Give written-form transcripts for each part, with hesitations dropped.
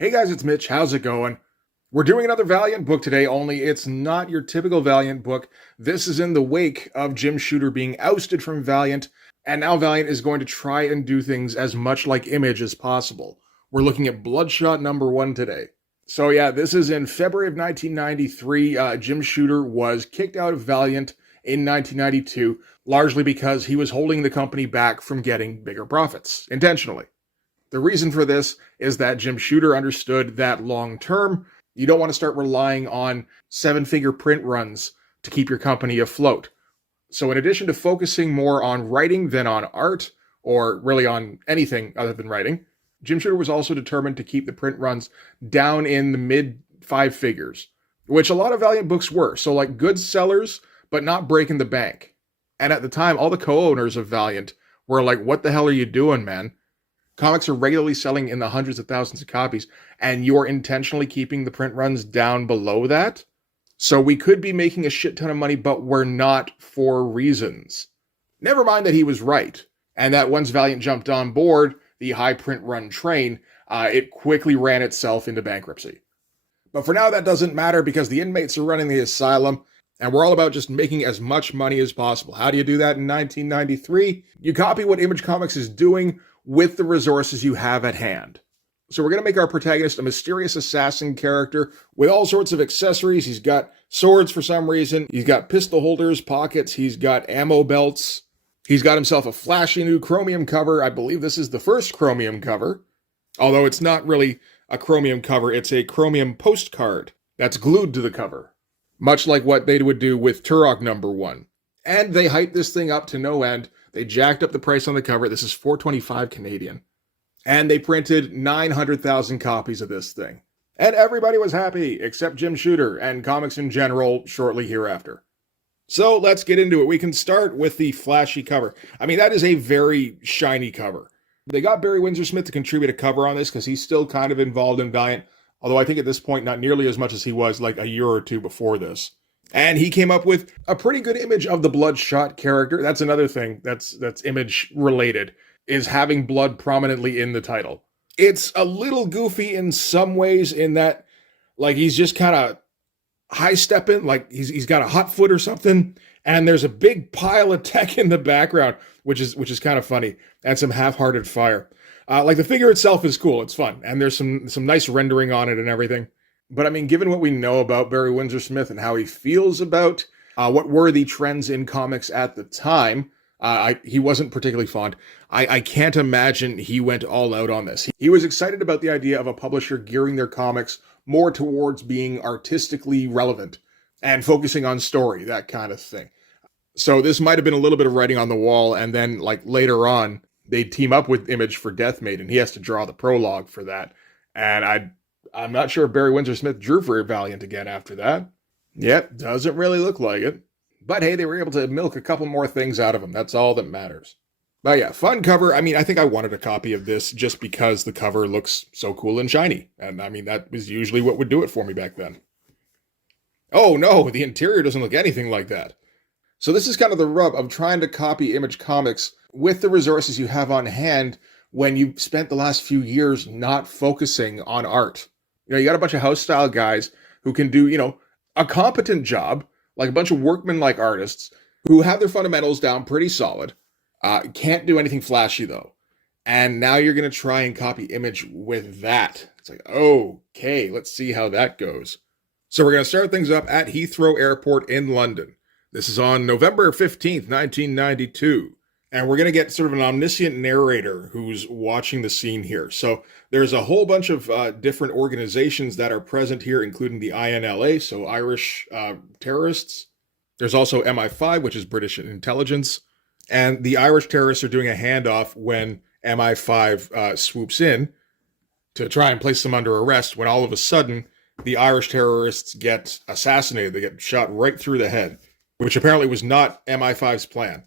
Hey guys, it's Mitch. How's it going? We're doing another Valiant book today, only it's not your typical Valiant book. This is in the wake of Jim Shooter being ousted from Valiant, and now Valiant is going to try and do things as much like Image as possible. We're looking at Bloodshot #1 today. So yeah, this is in February of 1993. Jim Shooter was kicked out of Valiant in 1992, largely because he was holding the company back from getting bigger profits, intentionally. The reason for this is that Jim Shooter understood that long term, you don't want to start relying on seven-figure print runs to keep your company afloat. So in addition to focusing more on writing than on art, or really on anything other than writing, Jim Shooter was also determined to keep the print runs down in the mid five figures, which a lot of Valiant books were. So like good sellers, but not breaking the bank. And at the time, all the co-owners of Valiant were like, what the hell are you doing, man? Comics are regularly selling in the hundreds of thousands of copies, and you're intentionally keeping the print runs down below that? So we could be making a shit ton of money, but we're not for reasons. Never mind that he was right, and that once Valiant jumped on board the high print run train, it quickly ran itself into bankruptcy. But for now, that doesn't matter because the inmates are running the asylum, and we're all about just making as much money as possible. How do you do that in 1993? You copy what Image Comics is doing with the resources you have at hand. So we're going to make our protagonist a mysterious assassin character with all sorts of accessories. He's got swords for some reason. He's got pistol holders, pockets. He's got ammo belts. He's got himself a flashy new chromium cover. I believe this is the first chromium cover. Although it's not really a chromium cover, it's a chromium postcard that's glued to the cover. Much like what they would do with Turok #1. And they hyped this thing up to no end. They jacked up the price on the cover. This is $4.25 Canadian. And they printed 900,000 copies of this thing. And everybody was happy, except Jim Shooter and comics in general shortly hereafter. So let's get into it. We can start with the flashy cover. I mean, that is a very shiny cover. They got Barry Windsor-Smith to contribute a cover on this because he's still kind of involved in Valiant, although I think at this point not nearly as much as he was like a year or two before this. And he came up with a pretty good image of the Bloodshot character. That's another thing that's Image related, is having blood prominently in the title. It's a little goofy in some ways in that, like, he's just kind of high-stepping, like he's got a hot foot or something, and there's a big pile of tech in the background, which is kind of funny, and some half-hearted fire. Like, the figure itself is cool, it's fun, and there's some nice rendering on it and everything. But I mean, given what we know about Barry Windsor-Smith and how he feels about what were the trends in comics at the time, he wasn't particularly fond. I can't imagine he went all out on this. He was excited about the idea of a publisher gearing their comics more towards being artistically relevant and focusing on story, that kind of thing. So this might have been a little bit of writing on the wall, and then like later on, they team up with Image for Deathmate, and he has to draw the prologue for that. And I'm not sure if Barry Windsor-Smith drew for Valiant again after that. Yep, doesn't really look like it. But hey, they were able to milk a couple more things out of him. That's all that matters. But yeah, fun cover. I mean, I think I wanted a copy of this just because the cover looks so cool and shiny. And I mean, that was usually what would do it for me back then. Oh no, the interior doesn't look anything like that. So this is kind of the rub of trying to copy Image Comics with the resources you have on hand when you've spent the last few years not focusing on art. You know, you got a bunch of house-style guys who can do, a competent job, like a bunch of workman-like artists who have their fundamentals down pretty solid, can't do anything flashy, though. And now you're going to try and copy Image with that. It's like, okay, let's see how that goes. So we're going to start things up at Heathrow Airport in London. This is on November 15th, 1992. And we're going to get sort of an omniscient narrator who's watching the scene here. So there's a whole bunch of different organizations that are present here, including the INLA, so Irish terrorists. There's also MI5, which is British intelligence. And the Irish terrorists are doing a handoff when MI5 swoops in to try and place them under arrest, when all of a sudden the Irish terrorists get assassinated. They get shot right through the head, which apparently was not MI5's plan.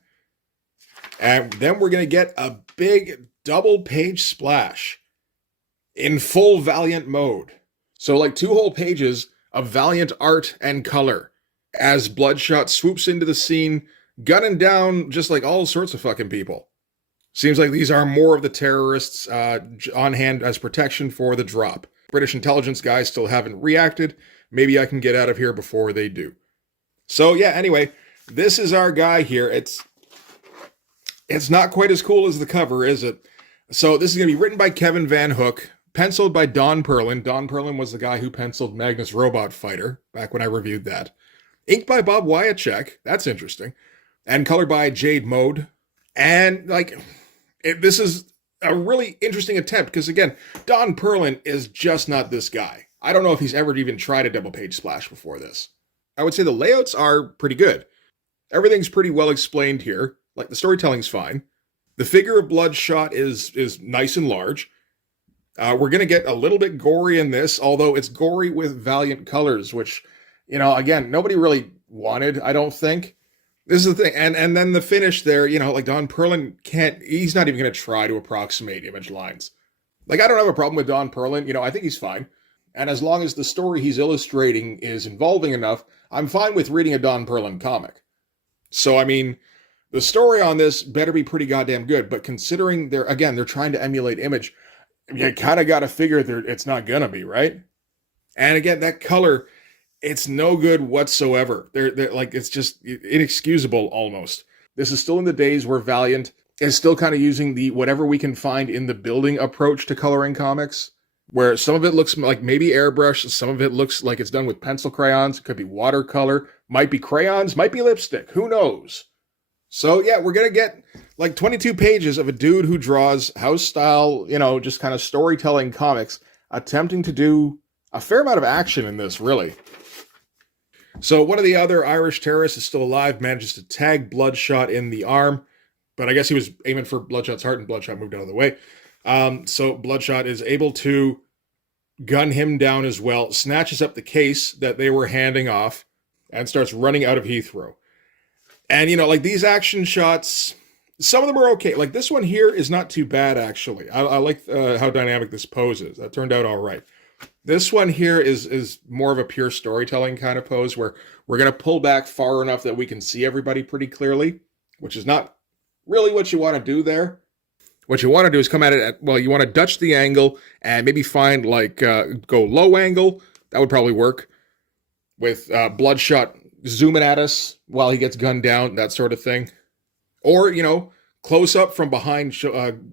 And then we're going to get a big double-page splash in full Valiant mode. So like 2 whole pages of Valiant art and color as Bloodshot swoops into the scene, gunning down just like all sorts of fucking people. Seems like these are more of the terrorists on hand as protection for the drop. British intelligence guys still haven't reacted. Maybe I can get out of here before they do. So yeah, anyway, this is our guy here. It's not quite as cool as the cover, is it? So this is going to be written by Kevin Van Hook, penciled by Don Perlin. Don Perlin was the guy who penciled Magnus Robot Fighter, back when I reviewed that. Inked by Bob Wyacek. That's interesting. And colored by Jade Mode. And, this is a really interesting attempt, because, again, Don Perlin is just not this guy. I don't know if he's ever even tried a double-page splash before this. I would say the layouts are pretty good. Everything's pretty well explained here. Like, the storytelling's fine. The figure of Bloodshot is nice and large. We're going to get a little bit gory in this, although it's gory with Valiant colors, which, again, nobody really wanted, I don't think. This is the thing. And then the finish there, Don Perlin he's not even going to try to approximate image lines. I don't have a problem with Don Perlin. I think he's fine. And as long as the story he's illustrating is involving enough, I'm fine with reading a Don Perlin comic. So, the story on this better be pretty goddamn good, but considering they're trying to emulate Image, you kind of got to figure it's not gonna be, right? And again, that color, it's no good whatsoever. They're it's just inexcusable almost. This is still in the days where Valiant is still kind of using the whatever we can find in the building approach to coloring comics, where some of it looks like maybe airbrush, some of it looks like it's done with pencil crayons, it could be watercolor, might be crayons, might be lipstick, who knows? So yeah, we're going to get 22 pages of a dude who draws house style, just kind of storytelling comics, attempting to do a fair amount of action in this, really. So one of the other Irish terrorists is still alive, manages to tag Bloodshot in the arm, but I guess he was aiming for Bloodshot's heart and Bloodshot moved out of the way. So Bloodshot is able to gun him down as well, snatches up the case that they were handing off, and starts running out of Heathrow. And, these action shots, some of them are okay. This one here is not too bad, actually. I like how dynamic this pose is. That turned out all right. This one here is more of a pure storytelling kind of pose, where we're going to pull back far enough that we can see everybody pretty clearly, which is not really what you want to do there. What you want to do is come at it you want to Dutch the angle and maybe find, go low angle. That would probably work. With Bloodshot zooming at us while he gets gunned down, that sort of thing. Or, close up from behind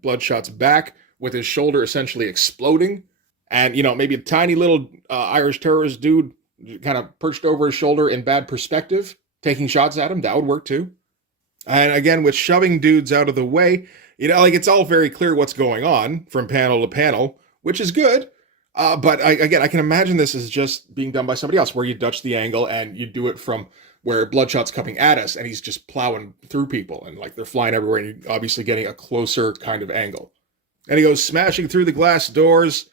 Bloodshot's back with his shoulder essentially exploding. And, maybe a tiny little Irish terrorist dude kind of perched over his shoulder in bad perspective, taking shots at him. That would work too. And again, with shoving dudes out of the way, it's all very clear what's going on from panel to panel, which is good. But I can imagine this as just being done by somebody else, where you Dutch the angle and you do it from where Bloodshot's coming at us and he's just plowing through people and they're flying everywhere and you're obviously getting a closer kind of angle. And he goes smashing through the glass doors.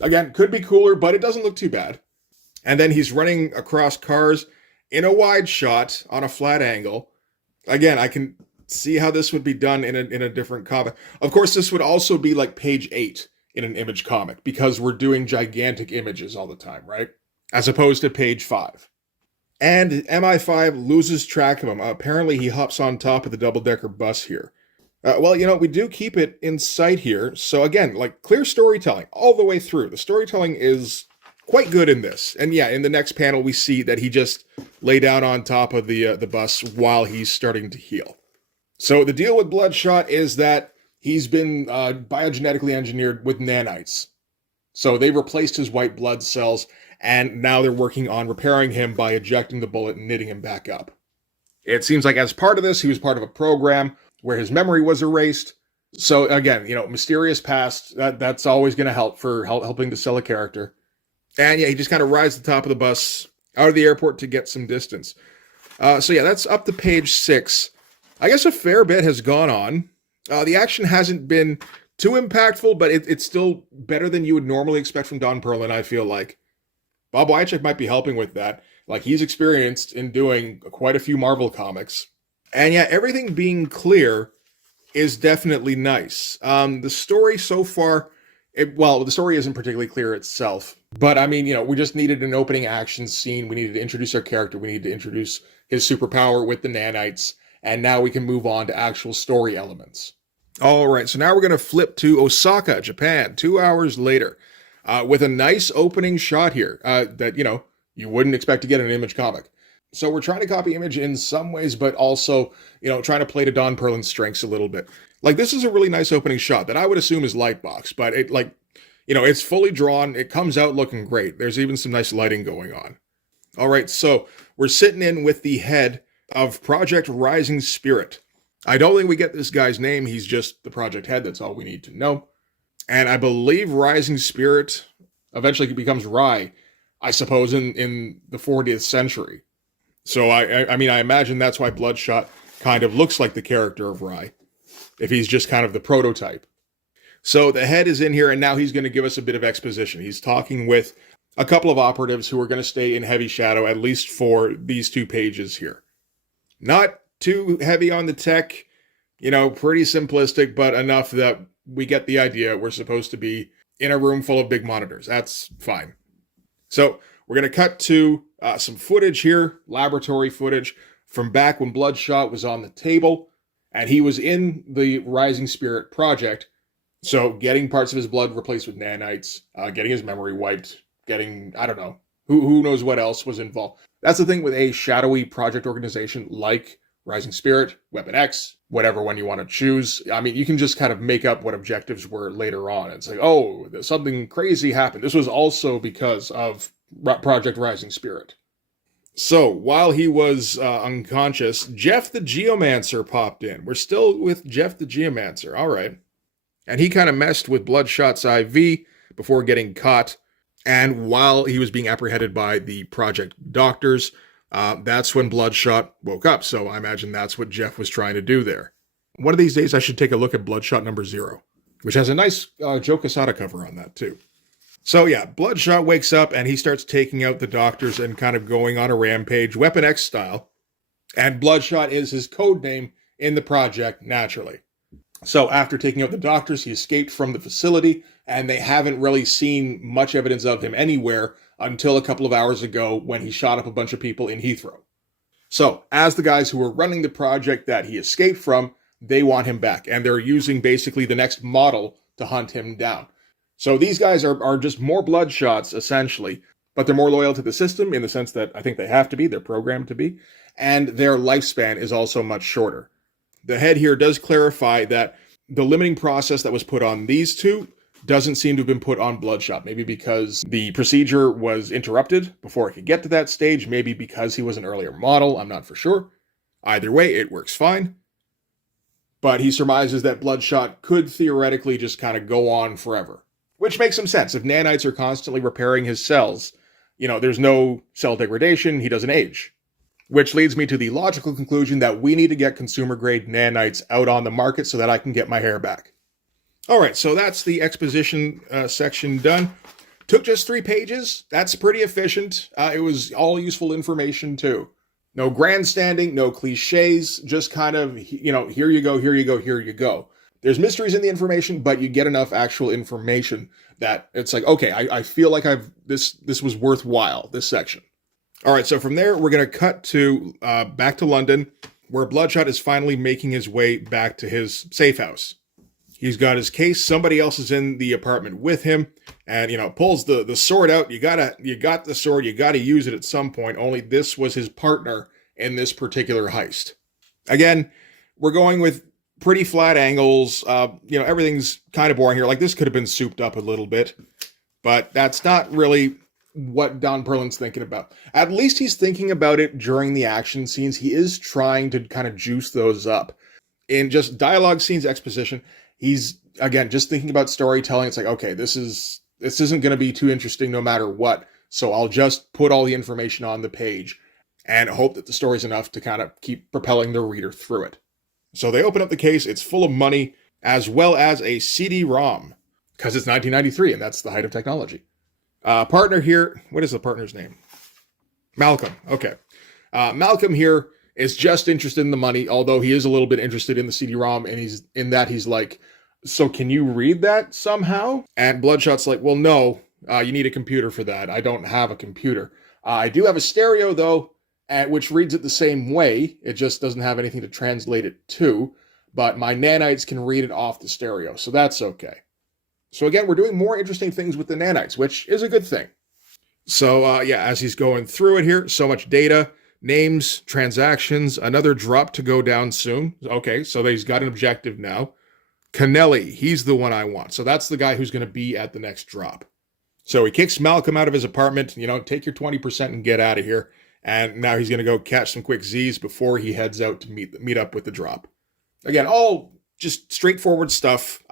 Again, could be cooler, but it doesn't look too bad. And then he's running across cars in a wide shot on a flat angle. Again, I can see how this would be done in a different comic. Of course, this would also be page 8 in an Image comic, because we're doing gigantic images all the time, right? As opposed to page 5. And MI5 loses track of him. Apparently he hops on top of the double-decker bus here. We do keep it in sight here. So again, clear storytelling all the way through. The storytelling is quite good in this. And yeah, in the next panel, we see that he just lay down on top of the bus while he's starting to heal. So the deal with Bloodshot is that he's been biogenetically engineered with nanites. So they replaced his white blood cells, and now they're working on repairing him by ejecting the bullet and knitting him back up. It seems like as part of this, he was part of a program where his memory was erased. So again, mysterious past, that's always going to help for helping to sell a character. And yeah, he just kind of rides the top of the bus out of the airport to get some distance. So yeah, that's up to page 6. I guess a fair bit has gone on. The action hasn't been too impactful, but it's still better than you would normally expect from Don Perlin, I feel like. Bob Wyacek might be helping with that. He's experienced in doing quite a few Marvel comics. And yeah, everything being clear is definitely nice. The story so far, the story isn't particularly clear itself. But we just needed an opening action scene. We needed to introduce our character. We needed to introduce his superpower with the nanites. And now we can move on to actual story elements. All right, so now we're going to flip to Osaka, Japan, 2 hours later. with a nice opening shot here that, you wouldn't expect to get in an Image comic. So we're trying to copy Image in some ways, but also, trying to play to Don Perlin's strengths a little bit. Like, this is a really nice opening shot that I would assume is Lightbox, but it's fully drawn. It comes out looking great. There's even some nice lighting going on. All right, so we're sitting in with the head of Project Rising Spirit. I don't think we get this guy's name. He's just the project head. That's all we need to know. And I believe Rising Spirit eventually becomes Rai, I suppose, in the 40th century. So I imagine that's why Bloodshot kind of looks like the character of Rai, if he's just kind of the prototype. So the head is in here, and now he's going to give us a bit of exposition. He's talking with a couple of operatives who are going to stay in heavy shadow, at least for these 2 pages here. Not too heavy on the tech, pretty simplistic, but enough that we get the idea. We're supposed to be in a room full of big monitors. That's fine. So we're going to cut to some footage here, laboratory footage, from back when Bloodshot was on the table, and he was in the Rising Spirit project. So getting parts of his blood replaced with nanites, getting his memory wiped, getting, I don't know, who knows what else was involved. That's the thing with a shadowy project organization like Rising Spirit, Weapon X, whatever one you want to choose. I mean, you can just kind of make up what objectives were later on. It's like, oh, something crazy happened. This was also because of Project Rising Spirit. So, while he was unconscious, Jeff the Geomancer popped in. We're still with Jeff the Geomancer. All right. And he kind of messed with Bloodshot's IV before getting caught. And while he was being apprehended by the project doctors, that's when Bloodshot woke up. So I imagine that's what Jeff was trying to do there. One of these days, I should take a look at Bloodshot number 0, which has a nice Joe Quesada cover on that, too. So yeah, Bloodshot wakes up and he starts taking out the doctors and kind of going on a rampage, Weapon X style. And Bloodshot is his code name in the project, naturally. So after taking out the doctors, he escaped from the facility, and they haven't really seen much evidence of him anywhere until a couple of hours ago when he shot up a bunch of people in Heathrow. So, as the guys who were running the project that he escaped from, they want him back, and they're using basically the next model to hunt him down. So these guys are just more Bloodshots, essentially, but they're more loyal to the system in the sense that I think they have to be, they're programmed to be, and their lifespan is also much shorter. The head here does clarify that the limiting process that was put on these 2 doesn't seem to have been put on Bloodshot. Maybe because the procedure was interrupted before it could get to that stage. Maybe because he was an earlier model. I'm not for sure. Either way, it works fine. But he surmises that Bloodshot could theoretically just kind of go on forever. Which makes some sense. If nanites are constantly repairing his cells, there's no cell degradation, he doesn't age. Which leads me to the logical conclusion that we need to get consumer-grade nanites out on the market so that I can get my hair back. All right, so that's the exposition section done. Took just 3 pages. That's pretty efficient. It was all useful information, too. No grandstanding, no cliches, just kind of, here you go, here you go, here you go. There's mysteries in the information, but you get enough actual information that it's like, okay, I feel like this was worthwhile, this section. All right, so from there, we're going to cut to back to London, where Bloodshot is finally making his way back to his safe house. He's got his case. Somebody else is in the apartment with him, and pulls the sword out. You got the sword. You got to use it at some point. Only this was his partner in this particular heist. Again, we're going with pretty flat angles. Everything's kind of boring here. Like, this could have been souped up a little bit, but that's not really what Don Perlin's thinking about. At least he's thinking about it during the action scenes. He is trying to kind of juice those up. In just dialogue scenes, exposition, he's, again, just thinking about storytelling. It's like, okay, this isn't going to be too interesting no matter what, so I'll just put all the information on the page and hope that the story's enough to kind of keep propelling the reader through it. So they open up the case. It's full of money, as well as a CD-ROM, because it's 1993, and that's the height of technology. Partner here, what is the partner's name? Malcolm. Okay. Malcolm here is just interested in the money, although he is a little bit interested in the CD-ROM, and he's like, so can you read that somehow? And Bloodshot's like, well, no, you need a computer for that. I don't have a computer. I do have a stereo, though, which reads it the same way. It just doesn't have anything to translate it to, but my nanites can read it off the stereo, so that's okay. So again, we're doing more interesting things with the nanites, which is a good thing. So yeah, as he's going through it here, so much data, names, transactions, another drop to go down soon. Okay, so he's got an objective now. Kennelly, he's the one I want. So that's the guy who's going to be at the next drop. So he kicks Malcolm out of his apartment, take your 20% and get out of here. And now he's going to go catch some quick Z's before he heads out to meet up with the drop. Again, all just straightforward stuff.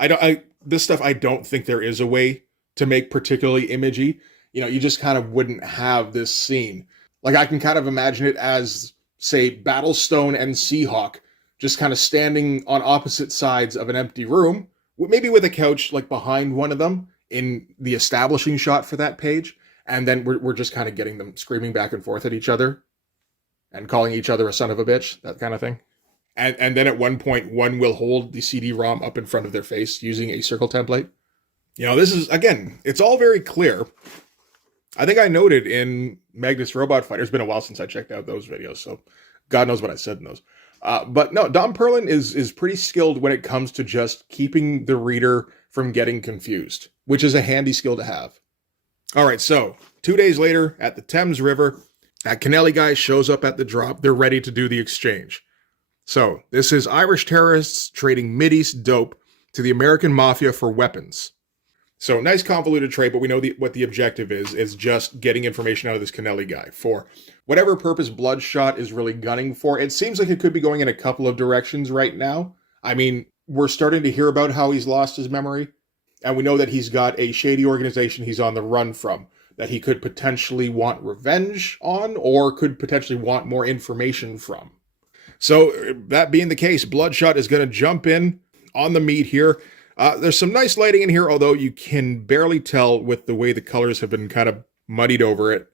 This stuff, I don't think there is a way to make particularly imagey. You just kind of wouldn't have this scene. Like, I can kind of imagine it as, say, Battlestone and Seahawk just kind of standing on opposite sides of an empty room, maybe with a couch like behind one of them in the establishing shot for that page. And then we're just kind of getting them screaming back and forth at each other and calling each other a son of a bitch, that kind of thing. And then at one point, one will hold the CD-ROM up in front of their face using a circle template. This is, again, it's all very clear. I think I noted in Magnus Robot Fighter, it's been a while since I checked out those videos, so God knows what I said in those. But no, Don Perlin is pretty skilled when it comes to just keeping the reader from getting confused, which is a handy skill to have. All right, so 2 days later at the Thames River, that Kennelly guy shows up at the drop. They're ready to do the exchange. So this is Irish terrorists trading Mideast dope to the American mafia for weapons. So nice convoluted trade, but we know what the objective is just getting information out of this Kennelly guy for whatever purpose Bloodshot is really gunning for. It seems like it could be going in a couple of directions right now. I mean, we're starting to hear about how he's lost his memory, and we know that he's got a shady organization he's on the run from that he could potentially want revenge on or could potentially want more information from. So that being the case, Bloodshot is going to jump in on the meat here. There's some nice lighting in here, although you can barely tell with the way the colors have been kind of muddied over it.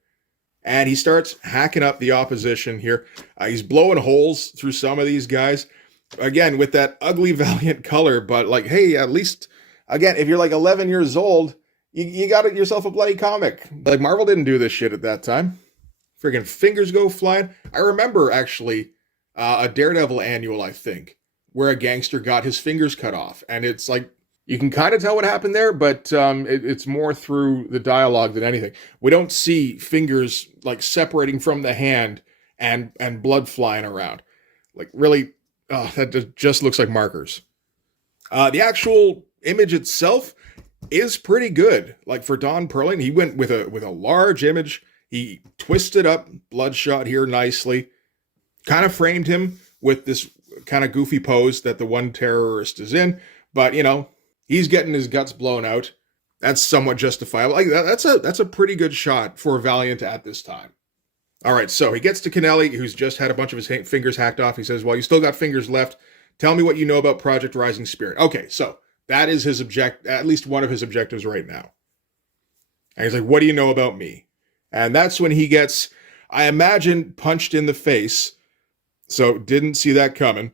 And he starts hacking up the opposition here. He's blowing holes through some of these guys. Again, with that ugly Valiant color, but like, hey, at least, again, if you're like 11 years old, you got yourself a bloody comic. Like, Marvel didn't do this shit at that time. Friggin' fingers go flying. I remember, actually, a Daredevil annual, I think, where a gangster got his fingers cut off. And it's like, you can kind of tell what happened there, but it's more through the dialogue than anything. We don't see fingers like separating from the hand and blood flying around. Like, really, that just looks like markers. The actual image itself is pretty good. Like, for Don Perlin, he went with a large image. He twisted up Bloodshot here nicely, kind of framed him with this kind of goofy pose that the one terrorist is in. But, he's getting his guts blown out. That's somewhat justifiable. Like, that's a pretty good shot for Valiant at this time. All right, so he gets to Kennelly, who's just had a bunch of his fingers hacked off. He says, well, you still got fingers left. Tell me what you know about Project Rising Spirit. Okay, so that is his at least one of his objectives right now. And he's like, what do you know about me? And that's when he gets, I imagine, punched in the face. So didn't see that coming.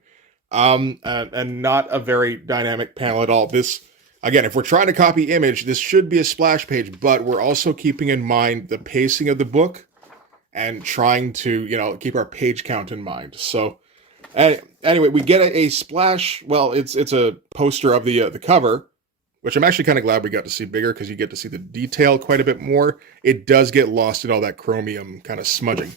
And not a very dynamic panel at all. This, again, if we're trying to copy image, this should be a splash page, but we're also keeping in mind the pacing of the book and trying to, keep our page count in mind. So anyway, we get a splash. Well, it's a poster of the cover, which I'm actually kind of glad we got to see bigger because you get to see the detail quite a bit more. It does get lost in all that chromium kind of smudging.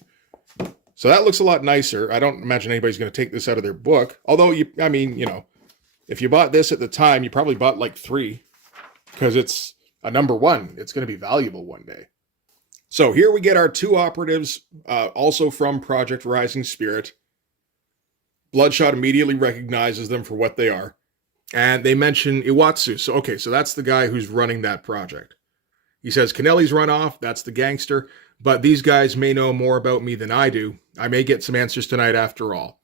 So that looks a lot nicer. I don't imagine anybody's going to take this out of their book. Although, if you bought this at the time, you probably bought like 3 because it's a number 1. It's going to be valuable one day. So here we get our 2 operatives, also from Project Rising Spirit. Bloodshot immediately recognizes them for what they are. And they mention Iwatsu. So that's the guy who's running that project. He says, Kennelly's run off. That's the gangster. But these guys may know more about me than I do. I may get some answers tonight after all.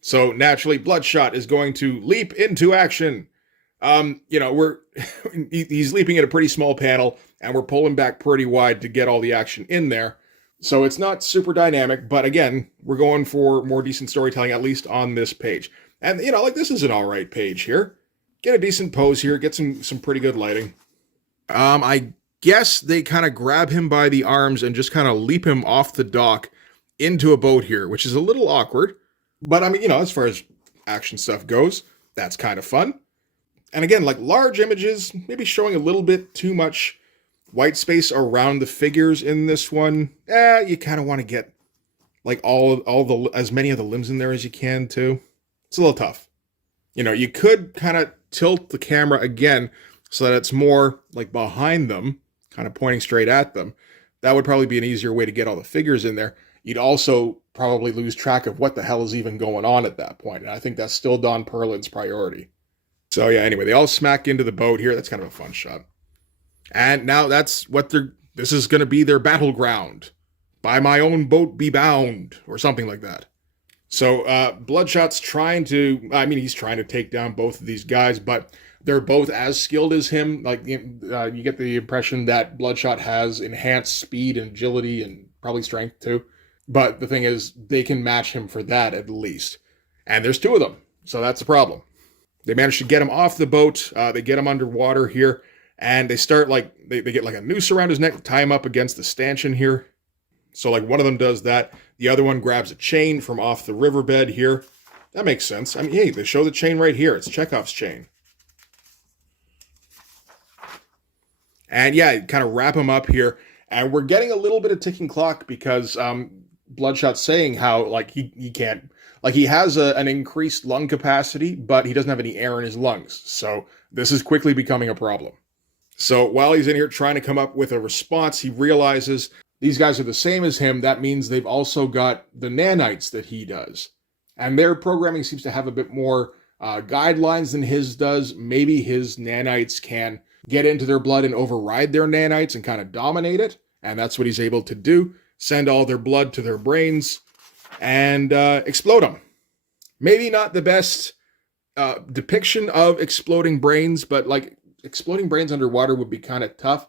So naturally, Bloodshot is going to leap into action. He's leaping at a pretty small panel, and we're pulling back pretty wide to get all the action in there. So it's not super dynamic, but again, we're going for more decent storytelling, at least on this page. And, this is an all right page here. Get a decent pose here, get some pretty good lighting. I guess they kind of grab him by the arms and just kind of leap him off the dock into a boat here, which is a little awkward. But, as far as action stuff goes, that's kind of fun. And again, like large images, maybe showing a little bit too much white space around the figures in this one. You kind of want to get like as many of the limbs in there as you can too. It's a little tough. You could kind of tilt the camera again so that it's more like behind them, kind of pointing straight at them. That would probably be an easier way to get all the figures in there. You'd also probably lose track of what the hell is even going on at that point. And I think that's still Don Perlin's priority. So yeah, anyway, they all smack into the boat here. That's kind of a fun shot. And now this is going to be their battleground. By my own boat be bound, or something like that. So Bloodshot's he's trying to take down both of these guys, but they're both as skilled as him. Like, you get the impression that Bloodshot has enhanced speed and agility and probably strength too. But the thing is, they can match him for that at least. And there's two of them, so that's the problem. They manage to get him off the boat. They get him underwater here, and they start they get like a noose around his neck, tie him up against the stanchion here. So like one of them does that. The other one grabs a chain from off the riverbed here. That makes sense. I mean, hey, they show the chain right here. It's Chekhov's chain. And yeah, kind of wrap him up here. And we're getting a little bit of ticking clock because Bloodshot's saying how like he can't, like he has an increased lung capacity, but he doesn't have any air in his lungs. So this is quickly becoming a problem. So while he's in here trying to come up with a response, he realizes these guys are the same as him. That means they've also got the nanites that he does. And their programming seems to have a bit more guidelines than his does. Maybe his nanites can get into their blood and override their nanites and kind of dominate it. And that's what he's able to do. Send all their blood to their brains and explode them. Maybe not the best depiction of exploding brains, but like exploding brains underwater would be kind of tough.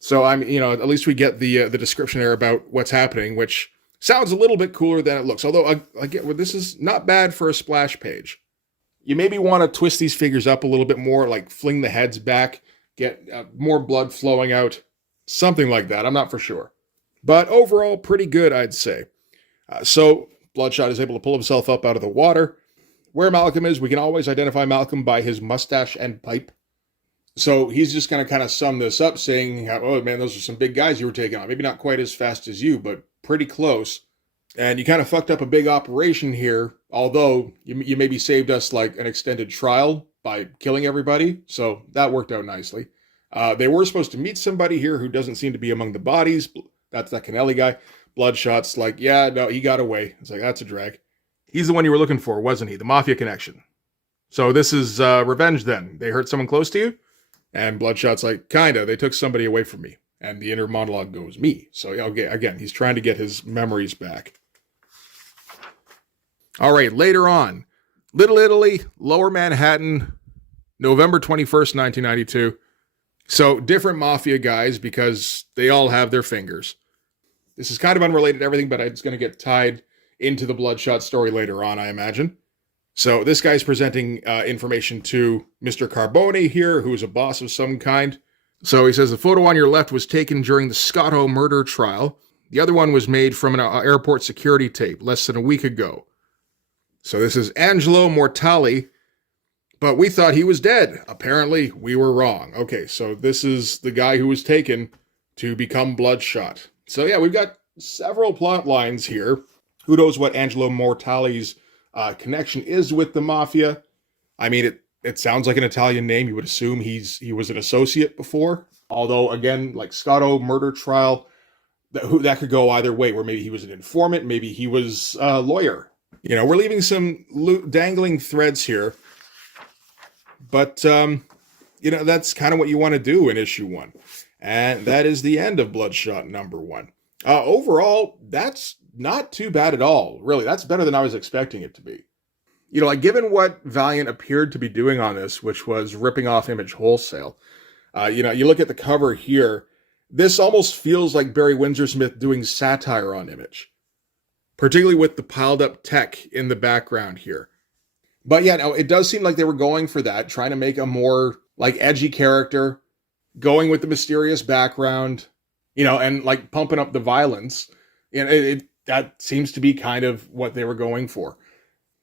So at least we get the description there about what's happening, which sounds a little bit cooler than it looks. Although again, this is not bad for a splash page. You maybe want to twist these figures up a little bit more, like fling the heads back, get more blood flowing out, something like that. I'm not for sure. But overall, pretty good, I'd say. So Bloodshot is able to pull himself up out of the water. Where Malcolm is, we can always identify Malcolm by his mustache and pipe. So he's just going to kind of sum this up, saying, oh man, those are some big guys you were taking on. Maybe not quite as fast as you, but pretty close. And you kind of fucked up a big operation here, although you maybe saved us like an extended trial by killing everybody. So that worked out nicely. They were supposed to meet somebody here who doesn't seem to be among the bodies. That's that Kennelly guy. Bloodshot's like, yeah, no, he got away. It's like, that's a drag. He's the one you were looking for, wasn't he? The Mafia connection. So this is revenge then. They hurt someone close to you? And Bloodshot's like, kinda. They took somebody away from me. And the inner monologue goes, me. So okay, again, he's trying to get his memories back. All right, later on. Little Italy, Lower Manhattan, November 21st, 1992. So different Mafia guys because they all have their fingers. This is kind of unrelated to everything, but it's going to get tied into the Bloodshot story later on, I imagine. So this guy's presenting information to Mr. Carbone here, who is a boss of some kind. So he says the photo on your left was taken during the Scotto murder trial. The other one was made from an airport security tape less than a week ago. So this is Angelo Mortali, but we thought he was dead. Apparently, we were wrong. Okay, so this is the guy who was taken to become Bloodshot. So yeah, we've got several plot lines here. Who knows what Angelo Mortali's connection is with the Mafia? I mean, it sounds like an Italian name. You would assume he was an associate before. Although, again, like Scotto murder trial, that could go either way, where maybe he was an informant, maybe he was a lawyer. We're leaving some dangling threads here. But, that's kind of what you want to do in issue 1. And that is the end of Bloodshot number 1. Overall, that's not too bad at all. Really, that's better than I was expecting it to be. Given what Valiant appeared to be doing on this, which was ripping off Image wholesale, you look at the cover here, this almost feels like Barry Windsor-Smith doing satire on Image, particularly with the piled up tech in the background here. But yeah, no, it does seem like they were going for that, trying to make a more like edgy character, going with the mysterious background, and like pumping up the violence. That seems to be kind of what they were going for.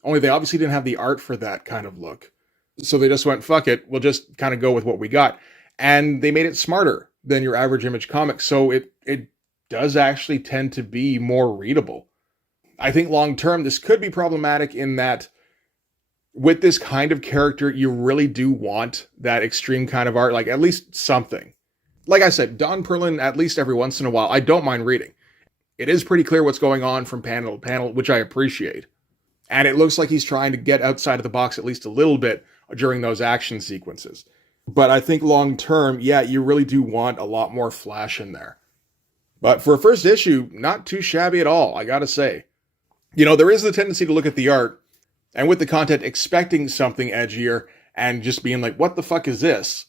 Only they obviously didn't have the art for that kind of look. So they just went, fuck it, we'll just kind of go with what we got. And they made it smarter than your average Image comic. So it does actually tend to be more readable. I think long term, this could be problematic in that with this kind of character, you really do want that extreme kind of art, like at least something. Like I said, Don Perlin, at least every once in a while, I don't mind reading. It is pretty clear what's going on from panel to panel, which I appreciate. And it looks like he's trying to get outside of the box at least a little bit during those action sequences. But I think long term, yeah, you really do want a lot more flash in there. But for a first issue, not too shabby at all, I gotta say. You know, there is the tendency to look at the art and with the content expecting something edgier and just being like, what the fuck is this?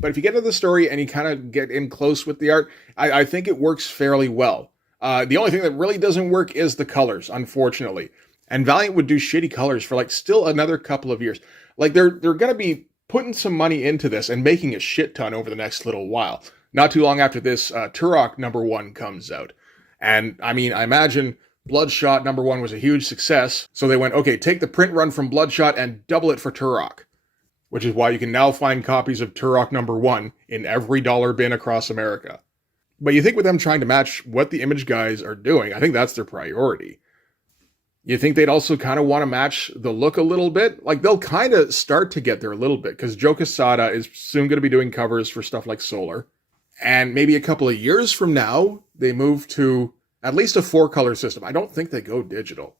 But if you get into the story and you kind of get in close with the art, I think it works fairly well. The only thing that really doesn't work is the colors, unfortunately. And Valiant would do shitty colors for like still another couple of years. Like they're going to be putting some money into this and making a shit ton over the next little while. Not too long after this, Turok #1 comes out. And I mean, I imagine BLOODSHOT #1 was a huge success. So they went, okay, take the print run from BLOODSHOT and double it for Turok. Which is why you can now find copies of Turok #1 in every dollar bin across America. But you think with them trying to match what the Image guys are doing, I think that's their priority. You think they'd also kind of want to match the look a little bit? Like, they'll kind of start to get there a little bit, because Joe Quesada is soon going to be doing covers for stuff like Solar. And maybe a couple of years from now, they move to at least a 4-color system. I don't think they go digital.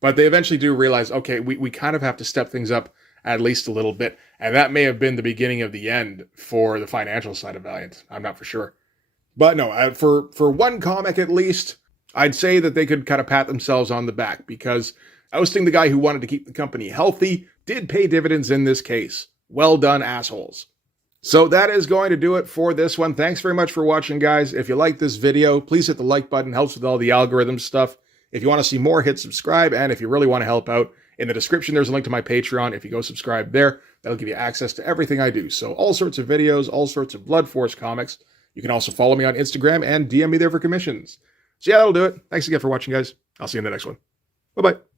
But they eventually do realize, okay, we kind of have to step things up at least a little bit. And that may have been the beginning of the end for the financial side of Valiant. I'm not for sure. But no, for one comic at least, I'd say that they could kind of pat themselves on the back, because ousting the guy who wanted to keep the company healthy did pay dividends in this case. Well done, assholes. So that is going to do it for this one. Thanks very much for watching, guys. If you like this video, please hit the like button. Helps with all the algorithm stuff. If you want to see more, hit subscribe. And if you really want to help out, in the description, there's a link to my Patreon. If you go subscribe there, that'll give you access to everything I do. So all sorts of videos, all sorts of Blood Force comics. You can also follow me on Instagram and DM me there for commissions. So yeah, that'll do it. Thanks again for watching, guys. I'll see you in the next one. Bye-bye.